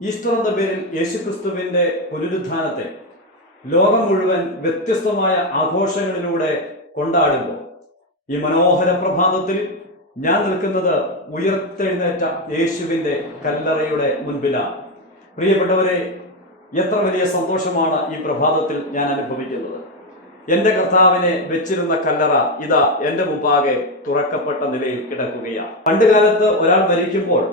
Easter എന്ന പേരിൽ യേശുക്രിസ്തുവിന്റെ പുനരുദ്ധാനത്തെ ലോകം മുഴുവൻ വ്യത്യസ്തമായ ആഘോഷങ്ങളിലൂടെ കൊണ്ടാടുമ്പോൾ ഈ മനോഹര പ്രഭാതത്തിൽ ഞാൻ നിൽക്കുന്നത് ഉയർത്തെഴുന്നേറ്റ യേശുവിന്റെ കല്ലറയുടെ മുൻപിലാണ്. പ്രിയപ്പെട്ടവരെ എത്ര വലിയ സന്തോഷമാണ് ഈ പ്രഭാതത്തിൽ ഞാൻ അനുഭവിക്കുന്നത്. എന്റെ കർത്താവിനെ വെച്ചിരുന്ന കല്ലറ ഇതാ എന്റെ മുമ്പാകെ തുറക്കപ്പെട്ട നിലയിൽ കിടക്കുകയാണ്. പണ്ടുകാലത്ത് ഒരാൾ മരിക്കുമ്പോൾ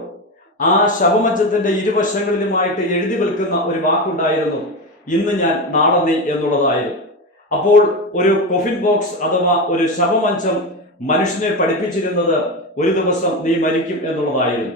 ആ ശവമഞ്ചത്തിന്റെ ഇരുവശങ്ങളിലുമായിട്ട് എഴുതി വെക്കുന്ന ഒരു വാക്കുണ്ടായിരുന്നു ഇന്ന് ഞാൻ നാളെ നീ എന്നുള്ളതായിരുന്നു. അപ്പോൾ ഒരു കൊഫിൻ ബോക്സ് അഥവാ ഒരു ശവമഞ്ചം മനുഷ്യനെ പഠിപ്പിച്ചിരുന്നത് ഒരു ദിവസം നീ മരിക്കും എന്നുള്ളതായിരുന്നു.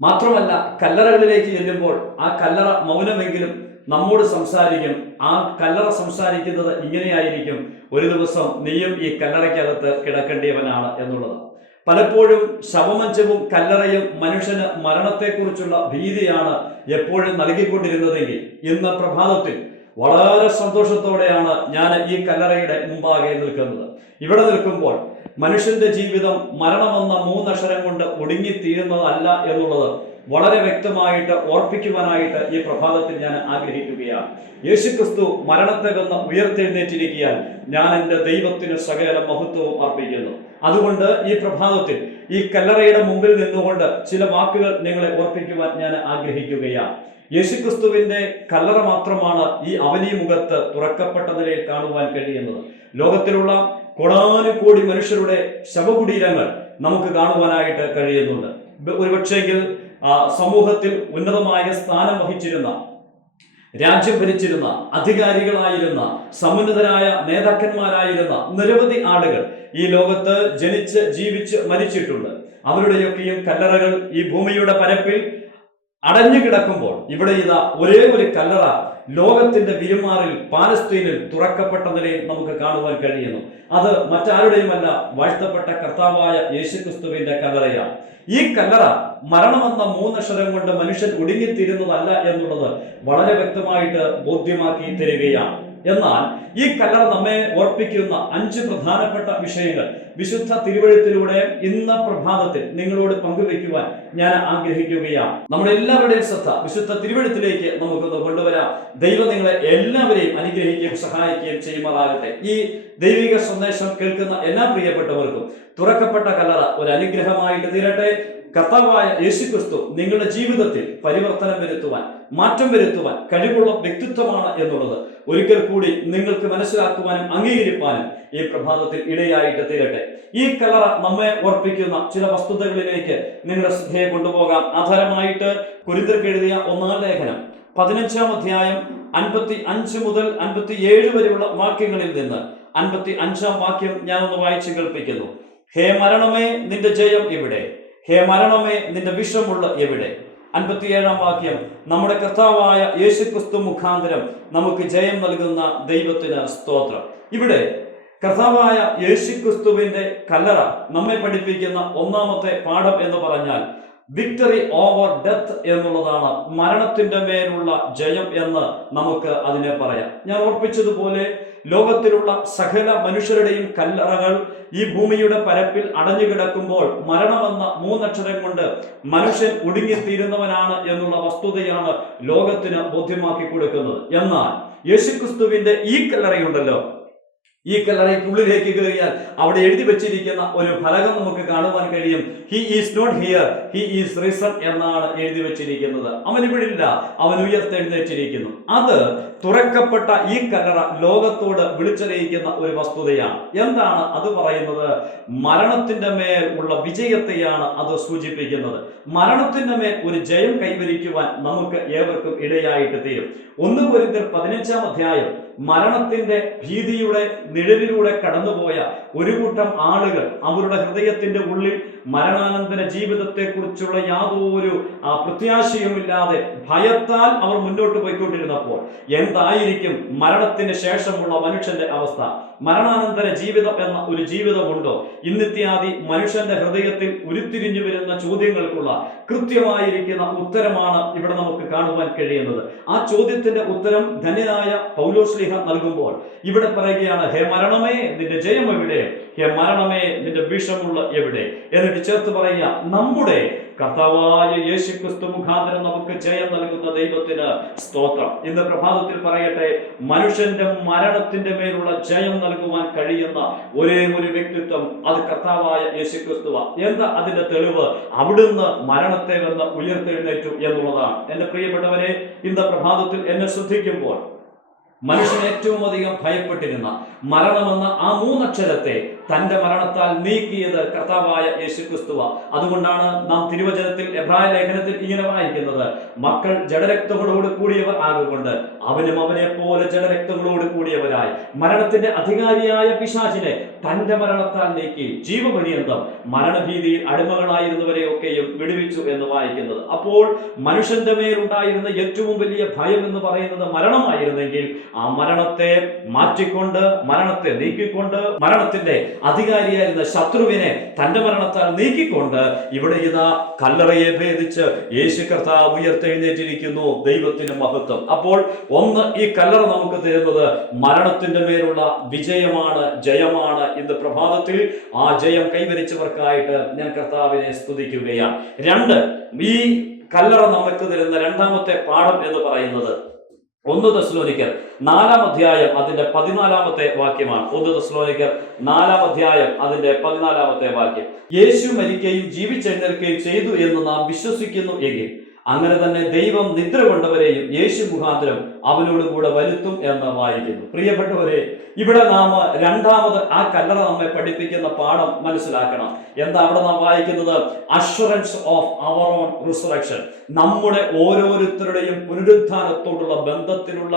മാത്രമല്ല കല്ലറകളിലേക്ക് ചെല്ലുമ്പോൾ ആ കല്ലറ മൗനമെങ്കിലും നമ്മോട് സംസാരിക്കും. ആ കല്ലറ സംസാരിക്കുന്നത് ഇങ്ങനെയായിരിക്കും. ഒരു ദിവസം നീയും ഈ കല്ലറയ്ക്കകത്ത് കിടക്കേണ്ടിയവനാണ് എന്നുള്ളത്. പലപ്പോഴും ശവമഞ്ചവും കല്ലറയും മനുഷ്യന് മരണത്തെക്കുറിച്ചുള്ള ഭീതിയാണ് എപ്പോഴും നൽകിക്കൊണ്ടിരുന്നതെങ്കിൽ ഇന്ന് പ്രഭാതത്തിൽ വളരെ സന്തോഷത്തോടെയാണ് ഞാൻ ഈ കല്ലറയുടെ മുമ്പാകെ നിൽക്കുന്നത്. ഇവിടെ നിൽക്കുമ്പോൾ മനുഷ്യന്റെ ജീവിതം മരണമെന്ന മൂന്നക്ഷരം കൊണ്ട് ഒടുങ്ങി തീരുന്നതല്ല എന്നുള്ളത് വളരെ വ്യക്തമായിട്ട് ഓർപ്പിക്കുവാനായിട്ട് ഈ പ്രഭാതത്തിൽ ഞാൻ ആഗ്രഹിക്കുകയാണ്. യേശുക്രിസ്തു മരണത്തെ വന്ന് ഉയർത്തെഴുന്നേറ്റിരിക്കാൻ ഞാൻ എന്റെ ദൈവത്തിന് സകല മഹത്വവും അർപ്പിക്കുന്നു. അതുകൊണ്ട് ഈ പ്രഭാതത്തിൽ ഈ കല്ലറയുടെ മുമ്പിൽ നിന്നുകൊണ്ട് ചില വാക്കുകൾ നിങ്ങളെ ഓർപ്പിക്കുവാൻ ഞാൻ ആഗ്രഹിക്കുകയാണ്. യേശുക്രിസ്തുവിന്റെ കല്ലറ മാത്രമാണ് ഈ അവനീ മുഖത്ത് തുറക്കപ്പെട്ട നിലയിൽ കാണുവാൻ കഴിയുന്നത്. ലോകത്തിലുള്ള കോടാനുകോടി മനുഷ്യരുടെ ശവകുടീരങ്ങൾ നമുക്ക് കാണുവാനായിട്ട് കഴിയുന്നുണ്ട്. ഒരുപക്ഷെങ്കിൽ സമൂഹത്തിൽ ഉന്നതമായ സ്ഥാനം വഹിച്ചിരുന്ന രാജ്യം ഭരിച്ചിരുന്ന അധികാരികളായിരുന്ന സമുന്നതരായ നേതാക്കന്മാരായിരുന്ന നിരവധി ആളുകൾ ഈ ലോകത്ത് ജനിച്ച് ജീവിച്ച് മരിച്ചിട്ടുണ്ട്. അവരുടെയൊക്കെയും കല്ലറകൾ ഈ ഭൂമിയുടെ പരപ്പിൽ അടഞ്ഞു കിടക്കുമ്പോൾ ഇവിടെ ഇതാ ഒരേ ഒരു കല്ലറ ലോകത്തിന്റെ വിരുമാറിൽ പാലസ്തീനിൽ തുറക്കപ്പെട്ട നിലയിൽ നമുക്ക് കാണുവാൻ കഴിയുന്നു. അത് മറ്റാരുടെയുമല്ല വാഴ്ത്തപ്പെട്ട കർത്താവായ യേശുക്രിസ്തുവിന്റെ കല്ലറയാണ് ഈ കല്ലറ മരണമെന്ന മൂന്നക്ഷരം കൊണ്ട് മനുഷ്യൻ ഒടുങ്ങിത്തീരുന്നതല്ല എന്നുള്ളത് വളരെ വ്യക്തമായിട്ട് ബോധ്യമാക്കി തരികയാണ്. എന്നാൽ ഈ കല്ലറ നമ്മെ ഓർപ്പിക്കുന്ന അഞ്ച് പ്രധാനപ്പെട്ട വിഷയങ്ങൾ വിശുദ്ധ തിരുവഴുത്തിലൂടെ ഇന്ന പ്രഭാതത്തിൽ നിങ്ങളോട് പങ്കുവെക്കുവാൻ ഞാൻ ആഗ്രഹിക്കുകയാണ്. നമ്മുടെ എല്ലാവരുടെയും ശ്രദ്ധ വിശുദ്ധ തിരുവഴുത്തിലേക്ക് നമുക്കൊന്ന് കൊണ്ടുവരാം. ദൈവം നിങ്ങളെ എല്ലാവരെയും അനുഗ്രഹിക്കുകയും സഹായിക്കുകയും ചെയ്യുമാറാകട്ടെ. ഈ ദൈവിക സന്ദേശം കേൾക്കുന്ന എല്ലാ പ്രിയപ്പെട്ടവർക്കും തുറക്കപ്പെട്ട കല്ലറ ഒരു അനുഗ്രഹമായിട്ട് തീരട്ടെ. കർത്താവായ യേശുക്രിസ്തു നിങ്ങളുടെ ജീവിതത്തിൽ പരിവർത്തനം വരുത്തുവാൻ മാറ്റം വരുത്തുവാൻ കഴിവുള്ള വ്യക്തിത്വമാണ് എന്നുള്ളത് ഒരിക്കൽ കൂടി നിങ്ങൾക്ക് മനസ്സിലാക്കുവാനും അംഗീകരിക്കാനും ഈ പ്രഭാതത്തിൽ ഇടയായിട്ട് തീരട്ടെ. ഈ കലറ നമ്മെ ഓർപ്പിക്കുന്ന ചില വസ്തുതകളിലേക്ക് നിങ്ങളുടെ ശ്രദ്ധയെ കൊണ്ടുപോകാം. ആധാരമായിട്ട് കുരിന്തർക്ക് എഴുതിയ ഒന്നാം ലേഖനം പതിനഞ്ചാം അധ്യായം അൻപത്തി അഞ്ച് മുതൽ അൻപത്തി ഏഴ് വരെയുള്ള വാക്യങ്ങളിൽ നിന്ന് അൻപത്തി അഞ്ചാം വാക്യം ഞാൻ ഒന്ന് വായിച്ചു കേൾപ്പിക്കുന്നു. ഹേ മരണമേ നിന്റെ ജയം ഇവിടെ. ഹേ മരണമേ നിന്റെ വിഷമുള്ള എവിടെ? അൻപത്തിയേഴാം വാക്യം. നമ്മുടെ കർത്താവായ യേശുക്രിസ്തു മുഖാന്തരം നമുക്ക് ജയം നൽകുന്ന ദൈവത്തിന് സ്തോത്രം. ഇവിടെ കർത്താവായ യേശുക്രിസ്തുവിന്റെ കല്ലറ നമ്മെ പഠിപ്പിക്കുന്ന ഒന്നാമത്തെ പാഠം എന്ന് പറഞ്ഞാൽ വിക്ടറി ഓവർ ഡെത്ത് എന്നുള്ളതാണ് മരണത്തിന്റെ മേലുള്ള ജയം എന്ന് നമുക്ക് അതിനെ പറയാം. ഞാൻ ഓർപ്പിച്ചതുപോലെ ലോകത്തിലുള്ള സകല മനുഷ്യരുടെയും കല്ലറകൾ ഈ ഭൂമിയുടെ പരപ്പിൽ അടഞ്ഞു കിടക്കുമ്പോൾ മരണമെന്ന മൂന്നക്ഷരം കൊണ്ട് മനുഷ്യൻ ഒടുങ്ങിത്തീരുന്നവനാണ് എന്നുള്ള വസ്തുതയാണ് ലോകത്തിന് ബോധ്യമാക്കി കൊടുക്കുന്നത്. എന്നാൽ യേശുക്രിസ്തുവിന്റെ ഈ കല്ലറയുണ്ടല്ലോ. ഈ കല്ലറയ്ക്കുള്ളിലേക്ക് കയറിയാൽ അവിടെ എഴുതി വെച്ചിരിക്കുന്ന ഒരു ഫലകം നമുക്ക് കാണുവാൻ കഴിയും. He is not here he is risen എന്നാണ് എഴുതി വെച്ചിരിക്കുന്നത്. അവൻ ഇവിടെ ഇല്ല അവൻ ഉയർത്തെഴുന്നേറ്റിരിക്കുന്നു. അത് തുറക്കപ്പെട്ട ഈ കല്ലറ ലോകത്തോട് വിളിച്ചറിയിക്കുന്ന ഒരു വസ്തുതയാണ്. എന്താണ് അത് പറയുന്നത്? മരണത്തിന്റെ മേൽ ഉള്ള വിജയത്തെയാണ് അത് സൂചിപ്പിക്കുന്നത്. മരണത്തിന്റെ മേൽ ഒരു ജയം കൈവരിക്കുവാൻ നമുക്ക് ഏവർക്കും ഇടയായിട്ട് തീരും. ഒന്ന് പൊരുത്തർ പതിനഞ്ചാം അധ്യായം മരണത്തിന്റെ ഭീതിയുടെ നിഴലിലൂടെ കടന്നുപോയ ഒരു കൂട്ടം ആളുകൾ അവരുടെ ഹൃദയത്തിന്റെ ഉള്ളിൽ മരണാനന്തര ജീവിതത്തെക്കുറിച്ചുള്ള യാതൊരു പ്രത്യാശയുമില്ലാതെ ഭയത്താൽ അവർ മുന്നോട്ട് പോയിക്കൊണ്ടിരുന്നപ്പോൾ എന്തായിരിക്കും മരണത്തിന് ശേഷമുള്ള മനുഷ്യന്റെ അവസ്ഥ? മരണാനന്തര ജീവിതം എന്ന ഒരു ജീവിതമുണ്ടോ? ഇന്നിത്യാദി മനുഷ്യന്റെ ഹൃദയത്തിൽ ഉരുത്തിരിഞ്ഞു വരുന്ന ചോദ്യങ്ങൾക്കുള്ള കൃത്യമായിരിക്കുന്ന ഉത്തരമാണ് ഇവിടെ നമുക്ക് കാണുവാൻ കഴിയുന്നത്. ആ ചോദ്യത്തിന്റെ ഉത്തരം ധന്യനായ പൗലോശ്ലീഹ നൽകുമ്പോൾ ഇവിടെ പറയുകയാണ് ഹേ മരണമേ നിന്റെ ജയം എവിടെ? ഹേ മരണമേ നിന്റെ വിഷമുള്ള എവിടെ? എന്നിട്ട് വേണ്ടി ചേർത്ത് പറയുക നമ്മുടെ കർത്താവായ യേശു ക്രിസ്തു മുഖാന്തരം നമുക്ക് ജയം നൽകുന്ന ദൈവത്തിന് സ്തോത്രം. ഇന്ന് പ്രഭാതത്തിൽ പറയട്ടെ മനുഷ്യന്റെ മരണത്തിന്റെ മേലുള്ള ജയം നൽകുവാൻ കഴിയുന്ന ഒരേ ഒരു വ്യക്തിത്വം അത് കർത്താവായ യേശു ക്രിസ്തുവ എന്താ അതിന്റെ തെളിവ്? അവിടുന്ന് മരണത്തെ വന്ന് ഉയർത്തെഴുന്നേറ്റു എന്നുള്ളതാണ്. എന്റെ പ്രിയപ്പെട്ടവരെ ഇന്ന് പ്രഭാതത്തിൽ എന്നെ ശ്രദ്ധിക്കുമ്പോൾ മനുഷ്യൻ ഏറ്റവും അധികം ഭയപ്പെട്ടിരുന്ന മരണമെന്ന ആ മൂന്നക്ഷരത്തെ തന്റെ മരണത്താൽ നീക്കിയത് കർത്താവായ യേശു ക്രിസ്തുവ അതുകൊണ്ടാണ് നാം തിരുവചനത്തിൽ എബ്രായ ലേഖനത്തിൽ ഇങ്ങനെ വായിക്കുന്നത്. മക്കൾ ജഡരക്തങ്ങളോട് കൂടിയവർ ആകുകൊണ്ട് അവനും അവനെ പോലെ ജഡരക്തങ്ങളോട് കൂടിയവരായി. മരണത്തിന്റെ അധികാരിയായ പിശാചിനെ തന്റെ മരണത്താൽ നീക്കി ജീവപര്യന്തം മരണഭീതിയിൽ അടിമകളായിരുന്നവരെയൊക്കെയും വിടുവിച്ചു എന്ന് വായിക്കുന്നത്. അപ്പോൾ മനുഷ്യന്റെ മേലുണ്ടായിരുന്ന ഏറ്റവും വലിയ ഭയം എന്ന് പറയുന്നത് മരണമായിരുന്നെങ്കിൽ ആ മരണത്തെ മാറ്റിക്കൊണ്ട് മരണത്തെ നീക്കിക്കൊണ്ട് മരണത്തിന്റെ അധികാരിയായിരുന്ന ശത്രുവിനെ തന്റെ മരണത്താൽ നീക്കിക്കൊണ്ട് ഇവിടെ ഇതാ കല്ലറയെ ഭേദിച്ച് യേശു കർത്താവ് ഉയർത്തെഴുന്നേറ്റിരിക്കുന്നു ദൈവത്തിന് മഹത്വം. അപ്പോൾ ഒന്ന് ഈ കല്ലറ നമുക്ക് തരുന്നത് മരണത്തിന്റെ മേലുള്ള വിജയമാണ് ജയമാണ് ഇന്ന് പ്രഭാതത്തിൽ ആ ജയം കൈവരിച്ചവർക്കായിട്ട് ഞാൻ കർത്താവിനെ സ്തുതിക്കുകയാണ്. രണ്ട് ഈ കല്ലറ നമുക്ക് തരുന്ന രണ്ടാമത്തെ പാഠം എന്ന് പറയുന്നത് ഒന്ന് തസ്ലോനിക്കർ നാലാം അധ്യായം അതിന്റെ പതിനാലാമത്തെ വാക്യമാണ്. ഒന്ന് തസ്ലോനിക്കർ നാലാം അധ്യായം അതിന്റെ പതിനാലാമത്തെ വാക്യം. യേശു മരിക്കുകയും ജീവിച്ചെഴുന്നേൽക്കുകയും ചെയ്തു എന്ന് നാം വിശ്വസിക്കുന്നു എങ്കിൽ അങ്ങനെ തന്നെ ദൈവം നിദ്ര കൊണ്ടവരെയും യേശു മുഖാന്തരം അവനോട് കൂടെ വരുത്തും എന്ന് വായിക്കുന്നു. പ്രിയപ്പെട്ടവരെ ഇവിടെ നാം രണ്ടാമത് ആ കല്ലറ നമ്മെ പഠിപ്പിക്കുന്ന പാഠം മനസ്സിലാക്കണം. എന്താ അവിടെ നാം വായിക്കുന്നത്? Assurance of our own resurrection നമ്മുടെ ഓരോരുത്തരുടെയും പുനരുദ്ധാനത്തോടുള്ള ബന്ധത്തിലുള്ള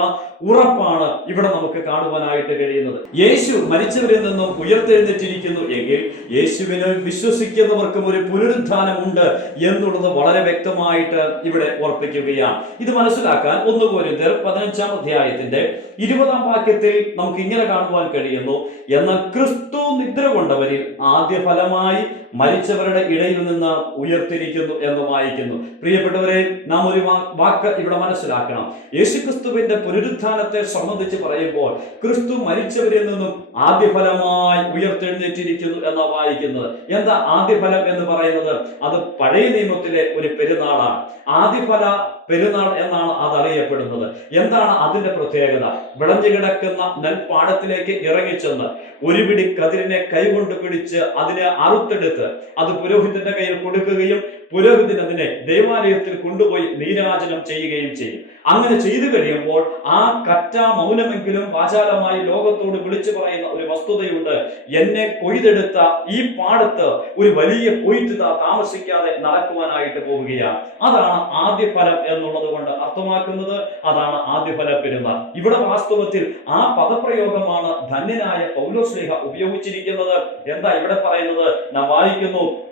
ഉറപ്പാണ് ഇവിടെ നമുക്ക് കാണുവാനായിട്ട് കഴിയുന്നത്. യേശു മരിച്ചവരിൽ നിന്നും ഉയർത്തെഴുന്നേറ്റിരിക്കുന്നു എങ്കിൽ യേശുവിനെ വിശ്വസിക്കുന്നവർക്കും ഒരു പുനരുത്ഥാനമുണ്ട് എന്നുള്ളത് വളരെ വ്യക്തമായിട്ട് ഇവിടെ ഓർപ്പിക്കുകയാണ് ഇത് മനസ്സിലാക്കാൻ ഒന്നുപോലെ പതിനഞ്ചാം അധ്യായത്തിന്റെ ഇരുപതാം വാക്യത്തിൽ നമുക്ക് ഇങ്ങനെ കാണുവാൻ കഴിയുന്നു. എന്നാൽ ക്രിസ്തു നിദ്ര കൊണ്ടവരിൽ ആദ്യ ഫലമായി മരിച്ചവരുടെ ഇടയിൽ നിന്ന് ഉയർത്തിരിക്കുന്നു എന്ന് വായിക്കുന്നു. പ്രിയപ്പെട്ടവരെ നാം ഒരു വാക്ക് ഇവിടെ മനസ്സിലാക്കണം. യേശുക്രിസ്തുവിന്റെ പുനരുത്ഥാനത്തെ സംബന്ധിച്ച് പറയുമ്പോൾ ക്രിസ്തു മരിച്ചവരിൽ നിന്നും ആദ്യ ഫലമായി ഉയർത്തെഴുന്നേറ്റിരിക്കുന്നു എന്ന് വായിക്കുന്നത്. എന്താ ആദ്യ ഫലം എന്ന് പറയുന്നത്? അത് പഴയ നിയമത്തിലെ ഒരു പെരുന്നാളാണ്. ആദ്യഫല പെരുന്നാൾ എന്നാണ് അത് അറിയപ്പെടുന്നത് എന്താണ് അതിന്റെ പ്രത്യേകത? വിളഞ്ഞു കിടക്കുന്ന നെൽപ്പാടത്തിലേക്ക് ഇറങ്ങിച്ചെന്ന് ഒരു പിടി കതിരിനെ കൈകൊണ്ട് പിടിച്ച് അതിനെ അറുത്തെടുത്ത് അത് പുരോഹിതന്റെ കയ്യിൽ കൊടുക്കുകയും പുരോഹിതൻ അതിനെ ദേവാലയത്തിൽ കൊണ്ടുപോയി നീരാജനം ചെയ്യുകയും ചെയ്യും. അങ്ങനെ ചെയ്തു കഴിയുമ്പോൾ ആ കറ്റ മൗനമെങ്കിലും വാചാലമായി ലോകത്തോട് വിളിച്ചു പറയുന്ന ഒരു വസ്തുതയുണ്ട്. എന്നെ കൊയ്തെടുത്ത ഈ പാടത്ത് ഒരു വലിയ കൊയ്ത്ത് താമസിക്കാതെ നടക്കുവാനായിട്ട് പോവുകയാണ്. അതാണ് ആദ്യ ഫലം എന്നുള്ളത് കൊണ്ട് അർത്ഥമാക്കുന്നത് അതാണ് ആദ്യ ഫല പെരുന്നാൾ ഇവിടെ വാസ്തവത്തിൽ ആ പദപ്രയോഗമാണ് ധന്യനായ പൗലോസ്ലേഹ ഉപയോഗിച്ചിരിക്കുന്നത്. എന്താ ഇവിടെ പറയുന്നത്? നാം വായിക്കുന്നു.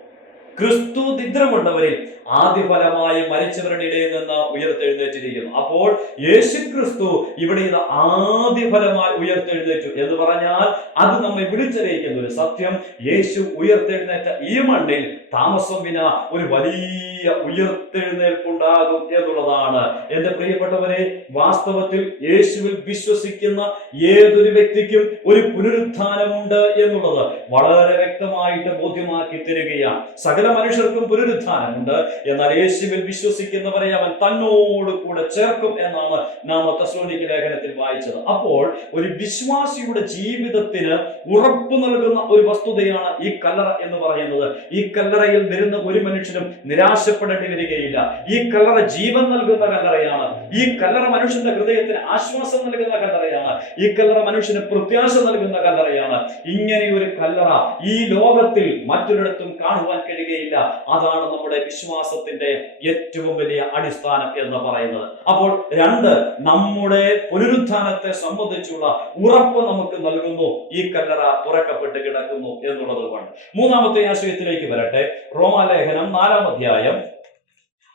ക്രിസ്തു നിദ്രമുള്ളവരെ ആദ്യ ഫലമായി മരിച്ചവരുടെ ഇടയിൽ നിന്ന് ഉയർത്തെഴുന്നേറ്റിരിക്കുന്നു. അപ്പോൾ യേശു ക്രിസ്തു ഇവിടെ ഇത് ആദ്യ ഫലമായി ഉയർത്തെഴുന്നേറ്റു എന്ന് പറഞ്ഞാൽ അത് നമ്മെ വിളിച്ചറിയിക്കുന്ന ഒരു സത്യം. യേശു ഉയർത്തെഴുന്നേറ്റ ഈ മണ്ണിൽ താമസം വിന ഒരു വലിയ ഉയർത്തെഴുന്നേൽപ്പുണ്ടാകും എന്നുള്ളതാണ്. എന്റെ പ്രിയപ്പെട്ടവരെ വാസ്തവത്തിൽ യേശുവിൽ വിശ്വസിക്കുന്ന ഏതൊരു വ്യക്തിക്കും ഒരു പുനരുത്ഥാനമുണ്ട് എന്നുള്ളത് വളരെ വ്യക്തമായിട്ട് ബോധ്യമാക്കി തരികയാണ്. സകല മനുഷ്യർക്കും പുനരുത്ഥാനമുണ്ട്. എന്നാൽ യേശുവിൽ വിശ്വസിക്കുന്നവരെ അവൻ തന്നോട് കൂടെ ചേർക്കും എന്നാണ് നാം തെസ്സലോനിക്ക ലേഖനത്തിൽ വായിച്ചത്. അപ്പോൾ ഒരു വിശ്വാസിയുടെ ജീവിതത്തിന് ഉറപ്പ് നൽകുന്ന ഒരു വസ്തുതയാണ് ഈ കല്ലറ എന്ന് പറയുന്നത്. ഈ കല്ലറയിൽ വരുന്ന ഒരു മനുഷ്യനും നിരാശപ്പെടേണ്ടി വരികയില്ല. ഈ കല്ലറ ജീവൻ നൽകുന്ന കല്ലറയാണ്. ഈ കല്ലറ മനുഷ്യന്റെ ഹൃദയത്തിന് ആശ്വാസം നൽകുന്ന കല്ലറയാണ്. ഈ കല്ലറ മനുഷ്യന് പ്രത്യാശ നൽകുന്ന കല്ലറയാണ്. ഇങ്ങനെ ഒരു കല്ലറ ഈ ലോകത്തിൽ മറ്റൊരിടത്തും കാണുവാൻ കഴിയുകയില്ല. അതാണ് നമ്മുടെ വിശ്വാസത്തിന്റെ ഏറ്റവും വലിയ അടിസ്ഥാനം എന്ന് പറയുന്നത്. അപ്പോൾ രണ്ട് നമ്മുടെ പുനരുത്ഥാനത്തെ സംബന്ധിച്ചുള്ള ഉറപ്പ് നമുക്ക് നൽകുന്നു. ഈ കല്ലറ തുറക്കപ്പെട്ട് കിടക്കുന്നു എന്നുള്ളത് കൊണ്ട്. മൂന്നാമത്തെ ആശയത്തിലേക്ക് വരട്ടെ. റോമാലേഖനം നാലാം അധ്യായം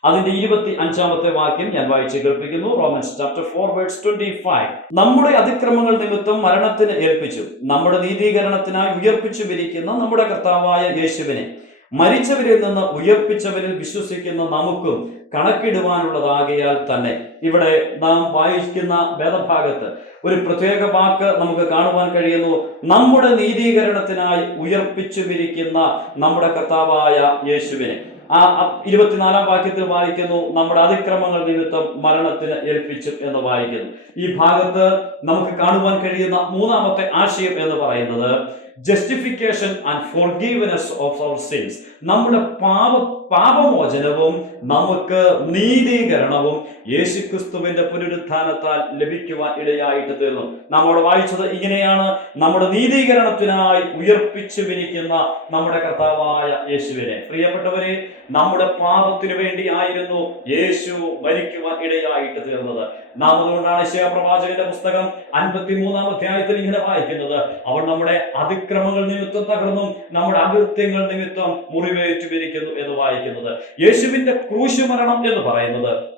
അതിന്റെ ഇരുപത്തി അഞ്ചാമത്തെ വാക്യം ഞാൻ വായിച്ച് കേൾപ്പിക്കുന്നു. Romans chapter four words twenty five നമ്മുടെ അതിക്രമങ്ങൾ നിമിത്തം മരണത്തിന് ഏൽപ്പിച്ചു. നമ്മുടെ നീതീകരണത്തിനായി ഉയർപ്പിച്ചു വിരിക്കുന്ന നമ്മുടെ കർത്താവായ യേശുവിനെ. മരിച്ചവരിൽ നിന്ന് ഉയർപ്പിച്ചവരിൽ വിശ്വസിക്കുന്ന നമുക്കും കണക്കിടുവാനുള്ളതാകിയാൽ തന്നെ. ഇവിടെ നാം വായിക്കുന്ന വേദഭാഗത്ത് ഒരു പ്രത്യേക വാക്ക് നമുക്ക് കാണുവാൻ കഴിയുന്നു. നമ്മുടെ നീതീകരണത്തിനായി ഉയർപ്പിച്ചു വിരിക്കുന്ന നമ്മുടെ കർത്താവായ യേശുവിനെ. ആ ഇരുപത്തിനാലാം വാക്യത്തിൽ വായിക്കുന്നു നമ്മുടെ അതിക്രമങ്ങൾ നിമിത്തം മരണത്തിന് ഏൽപ്പിച്ചു എന്ന് വായിക്കുന്നു. ഈ ഭാഗത്ത് നമുക്ക് കാണുവാൻ കഴിയുന്ന മൂന്നാമത്തെ ആശയം എന്ന് പറയുന്നത് justification and forgiveness of our sins നമ്മുടെ പാപ പാപമോചനവും നമുക്ക് നീതീകരണവും യേശുക്രിസ്തുവിന്റെ പുനരുത്ഥാനത്താൽ ലഭിക്കുവാൻ ഇടയായിട്ട് തീർന്നു. നമ്മൾ വായിച്ചത് ഇങ്ങനെയാണ്. നമ്മുടെ നീതീകരണത്തിനായി ഉയർപ്പിച്ചു വിരിക്കുന്ന നമ്മുടെ കർത്താവായ യേശുവിനെ. പ്രിയപ്പെട്ടവരെ നമ്മുടെ പാപത്തിനു വേണ്ടി ആയിരുന്നു യേശു മരിക്കുവാൻ ഇടയായിട്ട് തീർന്നത്. നാം അതുകൊണ്ടാണ് ശിവ പ്രവാചകന്റെ പുസ്തകം അൻപത്തി മൂന്നാം അധ്യായത്തിൽ ഇങ്ങനെ വായിക്കുന്നത്. അവൻ നമ്മുടെ അതിക്രമങ്ങൾ നിമിത്തം തകർന്നും നമ്മുടെ അകൃത്യങ്ങൾ നിമിത്തം മുറിവേറ്റു വിരിക്കുന്നു എന്ന് വായിക്കുന്നത് യേശുവിന്റെ ക്രൂശുമരണം എന്ന് പറയുന്നത്.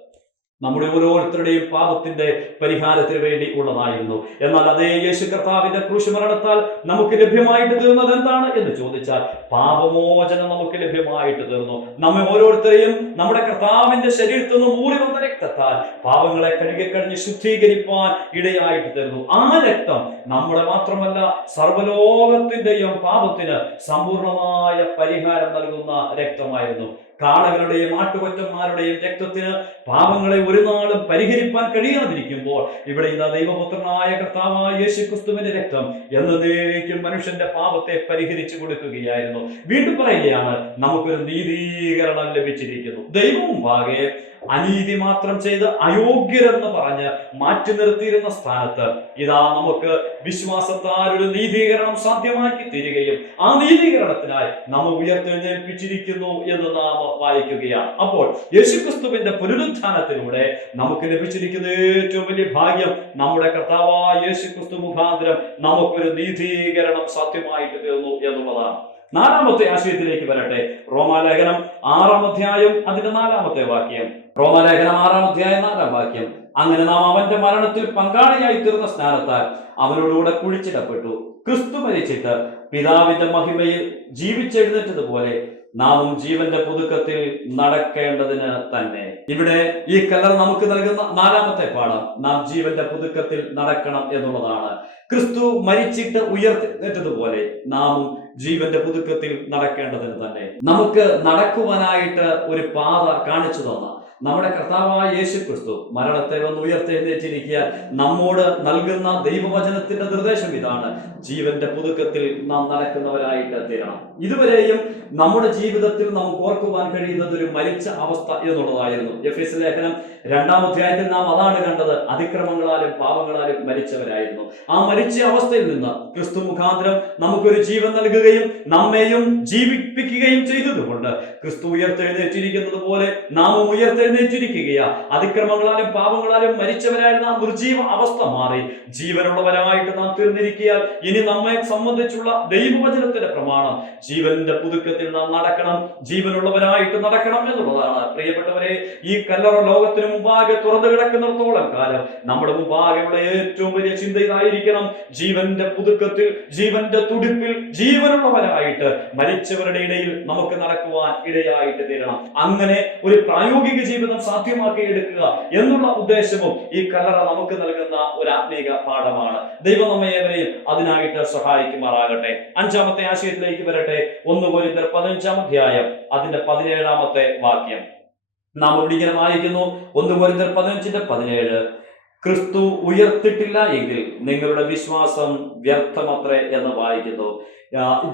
നമ്മുടെ ഓരോരുത്തരുടെയും പാപത്തിന്റെ പരിഹാരത്തിന് വേണ്ടി ഉള്ളതായിരുന്നു. എന്നാൽ അതേ യേശു കർത്താവിന്റെ ക്രൂശ് മരണത്താൽ നമുക്ക് ലഭ്യമായിട്ട് തീർന്നത് എന്താണ് എന്ന് ചോദിച്ചാൽ പാപമോചനം നമുക്ക് ലഭ്യമായിട്ട് തീർന്നു. നമ്മെ ഓരോരുത്തരെയും നമ്മുടെ കർത്താവിന്റെ ശരീരത്തിൽ നിന്ന് ഊറി വന്ന രക്തത്താൽ പാപങ്ങളെ കഴുകിക്കഴിഞ്ഞ് ശുദ്ധീകരിപ്പാൻ ഇടയായിട്ട് തീർന്നു. ആ രക്തം നമ്മുടെ മാത്രമല്ല സർവലോകത്തിന്റെയും പാപത്തിന് സമ്പൂർണമായ പരിഹാരം നൽകുന്ന രക്തമായിരുന്നു. കാളകളുടെയും ആട്ടുകൊറ്റന്മാരുടെയും രക്തത്തിന് പാപങ്ങളെ ഒരു നാളും പരിഹരിപ്പാൻ കഴിയാതിരിക്കുമ്പോൾ ഇവിടെ ഇതാ ദൈവപുത്രനായ കർത്താവായ യേശു ക്രിസ്തുവിന്റെ രക്തം എന്നേക്കും മനുഷ്യന്റെ പാപത്തെ പരിഹരിച്ചു കൊടുക്കുകയായിരുന്നു. വീണ്ടും പറയുകയാണ് നമുക്കൊരു നീതീകരണം ലഭിച്ചിരിക്കുന്നു. ദൈവവും ഭാഗെ അനീതി മാത്രം ചെയ്ത് അയോഗ്യരെന്ന് പറഞ്ഞ് മാറ്റി നിർത്തിയിരുന്ന സ്ഥാനത്ത് ഇതാ നമുക്ക് വിശ്വാസത്താൽ ഒരു നീതീകരണം സാധ്യമാക്കി തീരുകയും ആ നീതീകരണത്തിനായി നാം ഉയർത്തെഴുന്നേൽപ്പിച്ചിരിക്കുന്നു എന്ന് നാം വായിക്കുകയാണ്. അപ്പോൾ യേശുക്രിസ്തുവിന്റെ പുനരുത്ഥാനത്തിലൂടെ നമുക്ക് ലഭിച്ചിരിക്കുന്ന ഏറ്റവും വലിയ ഭാഗ്യം നമ്മുടെ കർത്താവായ യേശുക്രിസ്തു മുഖാന്തരം നമുക്കൊരു നീതീകരണം സാധ്യമായിട്ട് തീർന്നു എന്നുള്ളതാണ്. നാലാമത്തെ ആശയത്തിലേക്ക് വരട്ടെ. റോമാലേഖനം ആറാം അധ്യായം അതിന്റെ നാലാമത്തെ വാക്യം. റോമാലേഖനം ആറാം അധ്യായം നാലാം വാക്യം. അങ്ങനെ നാം അവന്റെ മരണത്തിൽ പങ്കാളിയായി തീർന്ന സ്നാനത്താൽ അവനോടുകൂടെ കുഴിച്ചിടപ്പെട്ടു. ക്രിസ്തു മരിച്ചിട്ട് പിതാവിന്റെ മഹിമയിൽ ജീവിച്ചെഴുന്നേറ്റതുപോലെ നാമും ജീവന്റെ പുതുക്കത്തിൽ നടക്കേണ്ടതിന് തന്നെ. ഇവിടെ ഈ കല്ലർ നമുക്ക് നൽകുന്ന നാലാമത്തെ പാഠം. നാം ജീവന്റെ പുതുക്കത്തിൽ നടക്കണം എന്നുള്ളതാണ്. ക്രിസ്തു മരിച്ചിട്ട് ഉയർത്തിട്ടതുപോലെ നാമും ജീവന്റെ പുതുക്കത്തിൽ നടക്കേണ്ടതിന് തന്നെ. നമുക്ക് നടക്കുവാനായിട്ട് ഒരു പാത കാണിച്ചു തന്ന നമ്മുടെ കർത്താവായ യേശു ക്രിസ്തു മരണത്തെ വന്ന് ഉയർത്തെഴുന്നേറ്റിരിക്കുക. നമ്മോട് നൽകുന്ന ദൈവവചനത്തിന്റെ നിർദ്ദേശം ഇതാണ്. ജീവന്റെ പുതുക്കത്തിൽ നാം നടക്കുന്നവരായിട്ട് തീരണം. ഇതുവരെയും നമ്മുടെ ജീവിതത്തിൽ നമുക്ക് ഓർക്കുവാൻ കഴിയുന്നത് ഒരു മരിച്ച അവസ്ഥ എന്നുള്ളതായിരുന്നു. എഫ് എസ് ലേഖനം രണ്ടാം അധ്യായത്തിൽ നാം അതാണ് കണ്ടത്. അതിക്രമങ്ങളാലും പാപങ്ങളാലും മരിച്ചവരായിരുന്നു. ആ മരിച്ച അവസ്ഥയിൽ നിന്ന് ക്രിസ്തു മുഖാന്തരം നമുക്കൊരു ജീവൻ നൽകുകയും നമ്മെയും ജീവിപ്പിക്കുകയും ചെയ്തതുകൊണ്ട് ക്രിസ്തു ഉയർത്തെഴുന്നേറ്റിരിക്കുന്നത് പോലെ നാമും ഉയർത്തെഴുന്നേറ്റിരിക്കുകയാ അതിക്രമങ്ങളാലും പാപങ്ങളാലും മരിച്ചവരായിരുന്ന ആ നിർജീവ അവസ്ഥ മാറി. ജീവനുള്ളവരായിട്ട് നാം തീർന്നിരിക്കുകയാൽ ഇനി നമ്മെ സംബന്ധിച്ചുള്ള ദൈവവചനത്തിന്റെ പ്രമാണം. ജീവന്റെ പുതുക്കത്തിൽ നാം നടക്കണം. ജീവനുള്ളവരായിട്ട് നടക്കണം എന്നുള്ളതാണ്. പ്രിയപ്പെട്ടവരെ ഈ കല്ലറ ലോകത്തിന് മുമ്പാകെ തുറന്നു കിടക്കുന്നിടത്തോളം കാലം നമ്മുടെ മുമ്പാകെയുള്ള ഏറ്റവും വലിയ ചിന്ത ഇതായിരിക്കണം. ജീവന്റെ പുതുക്കത്തിൽ ജീവന്റെ തുടിപ്പിൽ ജീവനുള്ളവരായിട്ട് മരിച്ചവരുടെ ഇടയിൽ നമുക്ക് നടക്കുവാൻ ഇടയായിട്ട് തീരണം. അങ്ങനെ ഒരു പ്രായോഗിക ജീവിതം സാധ്യമാക്കി എടുക്കുക എന്നുള്ള ഉദ്ദേശവും ഈ കല്ലറ നമുക്ക് നൽകുന്ന ഒരു ആത്മീക പാഠമാണ്. ദൈവം നമ്മെ ഏവരെയും അതിനായിട്ട് സഹായിക്കുമാറാകട്ടെ. അഞ്ചാമത്തെ ആശയത്തിലേക്ക് വരട്ടെ. ഒന്ന് കോരിന്തർ പതിനഞ്ചാം അധ്യായം അതിന്റെ പതിനേഴാമത്തെ വാക്യം. നാം ഇവിടെ ഇങ്ങനെ വായിക്കുന്നു. ഒന്ന് കോരിന്തർ പതിനഞ്ചിന്റെ പതിനേഴ്. ക്രിസ്തു ഉയർത്തിട്ടില്ല എങ്കിൽ നിങ്ങളുടെ വിശ്വാസം വ്യർത്ഥമത്രേ എന്ന് വായിക്കുന്നു.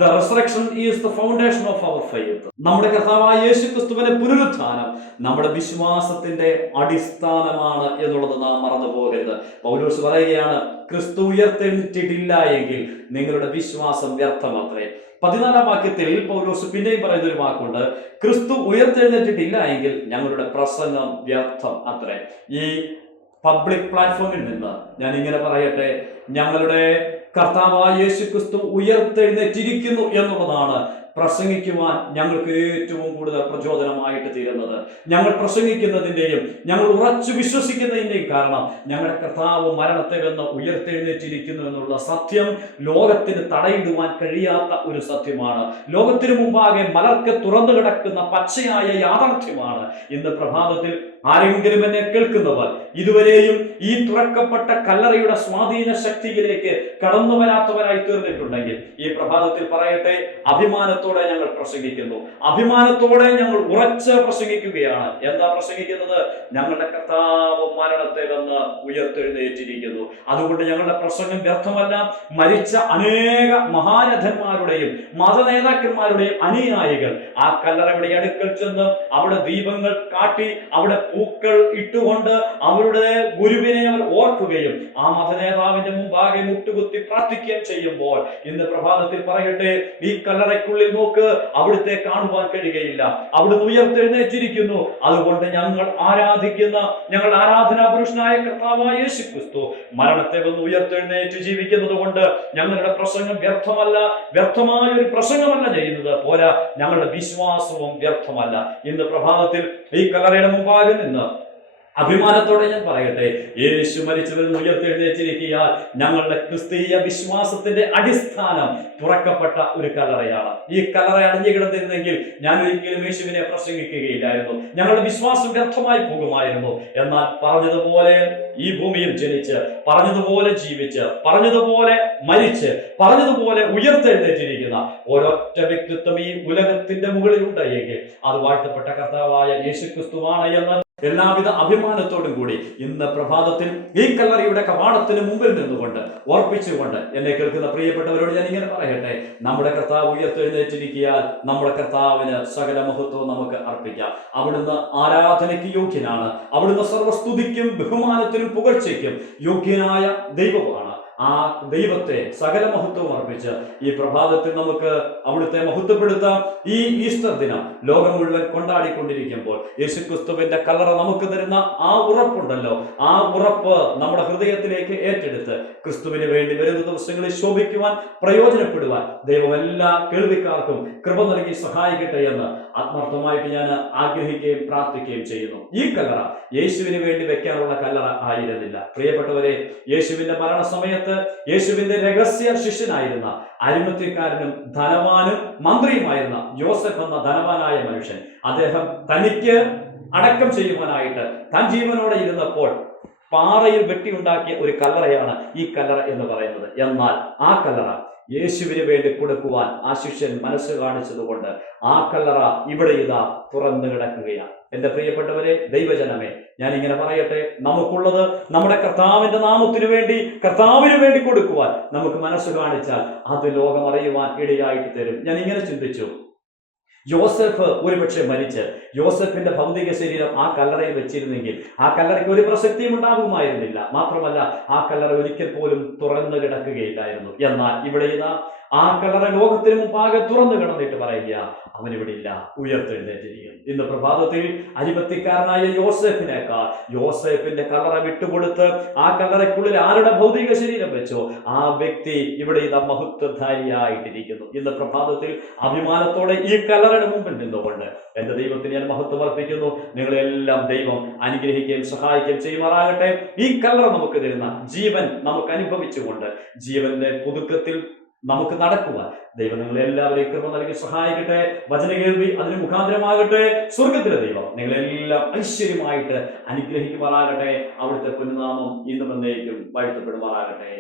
The resurrection is the foundation of our faith നമ്മുടെ കർത്താവായ യേശു ക്രിസ്തുവിന്റെ പുനരുത്ഥാനം നമ്മുടെ വിശ്വാസത്തിന്റെ അടിസ്ഥാനമാണ് എന്നുള്ളത് നാം മറന്നു പോകരുത് പൗലോസ് പറയുകയാണ് ക്രിസ്തു ഉയർത്തെഴുന്നിട്ടില്ല എങ്കിൽ നിങ്ങളുടെ വിശ്വാസം വ്യർത്ഥമത്രേ. പതിനാലാം വാക്യത്തിൽ പൗലോസ് പിന്നെയും പറയുന്ന ഒരു വാക്കുണ്ട് ക്രിസ്തു ഉയർത്തെഴുന്നേറ്റിട്ടില്ല എങ്കിൽ ഞങ്ങളുടെ പ്രസംഗം വ്യർത്ഥം അത്രേ. ഈ പബ്ലിക് പ്ലാറ്റ്ഫോമിൽ നിന്ന് ഞാൻ ഇങ്ങനെ പറയട്ടെ ഞങ്ങളുടെ കർത്താവായ യേശു ക്രിസ്തു ഉയർത്തെഴുന്നേറ്റിരിക്കുന്നു എന്നുള്ളതാണ് പ്രസംഗിക്കുവാൻ ഞങ്ങൾക്ക് ഏറ്റവും കൂടുതൽ പ്രചോദനമായിട്ട് തീരുന്നത്. ഞങ്ങൾ പ്രസംഗിക്കുന്നതിന്റെയും ഞങ്ങൾ ഉറച്ചു വിശ്വസിക്കുന്നതിന്റെയും കാരണം ഞങ്ങളുടെ കർത്താവ് മരണത്തിൽ നിന്ന് ഉയർത്തെഴുന്നേറ്റിരിക്കുന്നു എന്നുള്ള സത്യം ലോകത്തിന് തടയിടുവാൻ കഴിയാത്ത ഒരു സത്യമാണ്. ലോകത്തിനു മുമ്പാകെ മലർക്ക് തുറന്നു കിടക്കുന്ന പച്ചയായ യാഥാർത്ഥ്യമാണ് ഇന്ന് പ്രഭാതത്തിൽ ആരെങ്കിലും എന്നെ കേൾക്കുന്നവർ ഇതുവരെയും ഈ തുറക്കപ്പെട്ട കല്ലറയുടെ സ്വാധീന ശക്തിയിലേക്ക് കടന്നു വരാത്തവരായി തീർന്നിട്ടുണ്ടെങ്കിൽ ഈ പ്രഭാതത്തിൽ പറയട്ടെ അഭിമാനത്തോടെ ഞങ്ങൾ പ്രസംഗിക്കുന്നു. അഭിമാനത്തോടെ ഞങ്ങൾ ഉറച്ച് പ്രസംഗിക്കുകയാണ്. എന്താ പ്രസംഗിക്കുന്നത്? ഞങ്ങളുടെ കർത്താവ് മരണത്തെ വന്ന് ഉയർത്തെഴുന്നേറ്റിരിക്കുന്നു. അതുകൊണ്ട് ഞങ്ങളുടെ പ്രസംഗം വ്യർത്ഥമല്ല. മരിച്ച അനേക മഹാരഥന്മാരുടെയും മത നേതാക്കന്മാരുടെയും അനുയായികൾ ആ കല്ലറയുടെ അടുക്കൽ ചെന്ന് അവിടെ ദീപങ്ങൾ കാട്ടി അവിടെ പൂക്കൾ ഇട്ടുകൊണ്ട് അവരുടെ ഗുരുവിനെ അവർ ഓർക്കുകയും ആ മത നേതാവിന്റെ മുമ്പാകെ മുട്ടുകുത്തി പ്രാർത്ഥിക്കുകയും ചെയ്യുമ്പോൾ ഇന്ന് പ്രഭാതത്തിൽ പറയട്ടെ ഈ കല്ലറയ്ക്കുള്ളിൽ നോക്ക് അവിടുത്തെ കാണുവാൻ കഴിയുകയില്ല. അവിടുന്ന് ഉയർത്തെഴുന്നേറ്റിരിക്കുന്നു. അതുകൊണ്ട് ഞങ്ങൾ ആരാധിക്കുന്ന ഞങ്ങൾ ആരാധനാ പുരുഷനായ കർത്താവായ യേശു ക്രിസ്തു മരണത്തെ വന്ന് ഉയർത്തെഴുന്നേറ്റ് ജീവിക്കുന്നത് കൊണ്ട് ഞങ്ങളുടെ പ്രസംഗം വ്യർത്ഥമല്ല. വ്യർത്ഥമായ ഒരു പ്രസംഗമല്ല ചെയ്യുന്നത്. പോരാ ഞങ്ങളുടെ വിശ്വാസവും വ്യർത്ഥമല്ല. ഇന്ന് പ്രഭാതത്തിൽ ഈ കലറയുടെ മുമ്പാകെ നിന്ന് അഭിമാനത്തോടെ ഞാൻ പറയട്ടെ യേശു മരിച്ചവരിൽ നിന്ന് ഉയർത്തെഴുന്നേറ്റിരിക്കിയാൽ ഞങ്ങളുടെ ക്രിസ്തീയ വിശ്വാസത്തിന്റെ അടിസ്ഥാനം തുറക്കപ്പെട്ട ഒരു കലറയാണ്. ഈ കലറ അടഞ്ഞു കിടന്നിരുന്നെങ്കിൽ ഞാൻ ഒരിക്കലും യേശുവിനെ പ്രസംഗിക്കുകയില്ലായിരുന്നു. ഞങ്ങളുടെ വിശ്വാസം വ്യർത്ഥമായി പോകുമായിരുന്നു. എന്നാൽ പറഞ്ഞതുപോലെ ഈ ഭൂമിയിൽ ജനിച്ച് പറഞ്ഞതുപോലെ ജീവിച്ച് പറഞ്ഞതുപോലെ മരിച്ച് പറഞ്ഞതുപോലെ ഉയർത്തെഴുന്നേറ്റിരിക്കുന്ന ഒരൊറ്റ വ്യക്തിത്വം ഈ ഉലകത്തിന്റെ മുകളിലുണ്ട് എങ്കിൽ അത് വാഴ്ത്തപ്പെട്ട കർത്താവായ യേശു ക്രിസ്തുവാണ് എന്ന് എല്ലാവിധ അഭിമാനത്തോടും കൂടി ഇന്ന് പ്രഭാതത്തിൽ ഈ കല്ലറിയുടെ കവാടത്തിന് മുമ്പിൽ നിന്നുകൊണ്ട് ഓർപ്പിച്ചുകൊണ്ട് എന്നെ കേൾക്കുന്ന പ്രിയപ്പെട്ടവരോട് ഞാൻ ഇങ്ങനെ പറയട്ടെ നമ്മുടെ കർത്താവ് ഉയർത്തെഴുന്നേറ്റിരിക്കിയാൽ നമ്മുടെ കർത്താവിന് സകല മഹത്വം നമുക്ക് അർപ്പിക്കാം. അവിടുന്ന് ആരാധനയ്ക്ക് യോഗ്യനാണ്. അവിടുന്ന് സർവസ്തുതിക്കും ബഹുമാനത്തിനും പുകഴ്ചയ്ക്കും യോഗ്യനായ ദൈവമാണ്. ആ ദൈവത്തെ സകല മഹത്വം അർപ്പിച്ച് ഈ പ്രഭാതത്തിൽ നമുക്ക് അവിടുത്തെ മഹത്വപ്പെടുത്താം. ഈ ഈസ്റ്റർ ദിനം ലോകം മുഴുവൻ കൊണ്ടാടിക്കൊണ്ടിരിക്കുമ്പോൾ യേശുക്രിസ്തുവിന്റെ കല്ലറ നമുക്ക് തരുന്ന ആ ഉറപ്പുണ്ടല്ലോ. ആ ഉറപ്പ് നമ്മുടെ ഹൃദയത്തിലേക്ക് ഏറ്റെടുത്ത് ക്രിസ്തുവിന് വേണ്ടി വരുന്ന ദിവസങ്ങളിൽ ശോഭിക്കുവാൻ പ്രയോജനപ്പെടുവാൻ ദൈവം എല്ലാ കേൾവിക്കാർക്കും കൃപ നൽകി സഹായിക്കട്ടെ എന്ന് ആത്മാർത്ഥമായിട്ട് ഞാൻ ആഗ്രഹിക്കുകയും പ്രാർത്ഥിക്കുകയും ചെയ്യുന്നു. ഈ കല്ലറ യേശുവിന് വേണ്ടി വെക്കാനുള്ള കല്ലറ ആയിരുന്നില്ല. പ്രിയപ്പെട്ടവരെ യേശുവിന്റെ മരണസമയത്ത് യേശുവിന്റെ രഹസ്യ ശിഷ്യനായിരുന്ന അരിമത്യക്കാരനും ധനവാനും മന്ത്രിയുമായിരുന്ന ജോസഫ് എന്ന ധനവാനായ മനുഷ്യൻ. അദ്ദേഹം തനിക്ക് അടക്കം ചെയ്യുവാനായിട്ട് തൻ ജീവനോടെ ഇരുന്നപ്പോൾ പാറയിൽ വെട്ടിയുണ്ടാക്കിയ ഒരു കല്ലറയാണ് ഈ കല്ലറ എന്ന് പറയുന്നത്. എന്നാൽ ആ കല്ലറ യേശുവിന് വേണ്ടി കൊടുക്കുവാൻ ആ ശിഷ്യൻ മനസ്സ് കാണിച്ചതുകൊണ്ട് ആ കല്ലറ ഇവിടെ ഇതാ തുറന്നു കിടക്കുകയാണ്. എന്റെ പ്രിയപ്പെട്ടവരെ ദൈവജനമേ ഞാൻ ഇങ്ങനെ പറയട്ടെ നമുക്കുള്ളത് നമ്മുടെ കർത്താവിന്റെ നാമത്തിനു വേണ്ടി കർത്താവിന് വേണ്ടി കൊടുക്കുവാൻ നമുക്ക് മനസ്സ് കാണിച്ചാൽ അത് ലോകം അറിയുവാൻ ഇടയായിട്ട് തരും. ഞാൻ ഇങ്ങനെ ചിന്തിച്ചു. യോസഫ് ഒരുപക്ഷെ മരിച്ച് യോസഫിന്റെ ഭൗതിക ശരീരം ആ കല്ലറയിൽ വെച്ചിരുന്നെങ്കിൽ ആ കല്ലറയ്ക്ക് ഒരു പ്രസക്തിയും ഉണ്ടാകുമായിരുന്നില്ല. മാത്രമല്ല ആ കല്ലറ ഒരിക്കൽ പോലും തുറന്നു കിടക്കുകയില്ലായിരുന്നു. എന്നാൽ ഇവിടെ ഇതാ ആ കളറ ലോകത്തിന് മുമ്പാകെ തുറന്നു കിടന്നിട്ട് പറയുക അവൻ ഇവിടെ ഇല്ല ഉയർത്തെഴുന്നേറ്റിരിക്കും ഇന്ന് പ്രഭാതത്തിൽ അരിപത്തിക്കാരനായ യോസഫിനേക്കാൾ യോസഫിന്റെ കളറ വിട്ടുകൊടുത്ത് ആ കളറയ്ക്കുള്ളിൽ ആരുടെ ഭൗതിക ശരീരം വെച്ചോ ആ വ്യക്തി ഇവിടെ ഇതാ മഹത്വധാരിയായിട്ടിരിക്കുന്നു. ഇന്ന് പ്രഭാതത്തിൽ അഭിമാനത്തോടെ ഈ കല്ലറയുടെ മുമ്പിൽ നിന്നുകൊണ്ട് എന്റെ ദൈവത്തിന് ഞാൻ മഹത്വം അർപ്പിക്കുന്നു. നിങ്ങളെല്ലാം ദൈവം അനുഗ്രഹിക്കുകയും സഹായിക്കുകയും ചെയ്യുമാറാകട്ടെ. ഈ കല്ലറ നമുക്ക് തരുന്ന ജീവൻ നമുക്ക് അനുഭവിച്ചുകൊണ്ട് ജീവന്റെ പുതുക്കത്തിൽ നമുക്ക് നടക്കുവാൻ. ദൈവം നിങ്ങളെ എല്ലാവരെയും കൃപ നൽകി സഹായിക്കട്ടെ. വചന കേൾവി അതിന് മുഖാന്തരമാകട്ടെ. സ്വർഗത്തിലെ ദൈവം നിങ്ങളെല്ലാം ഐശ്വര്യമായിട്ട് അനുഗ്രഹിക്കുമാറാകട്ടെ. അവിടുത്തെ പുനനാമം ഇന്നും എന്നേക്കും വാഴ്ത്തപ്പെടുമാറാകട്ടെ.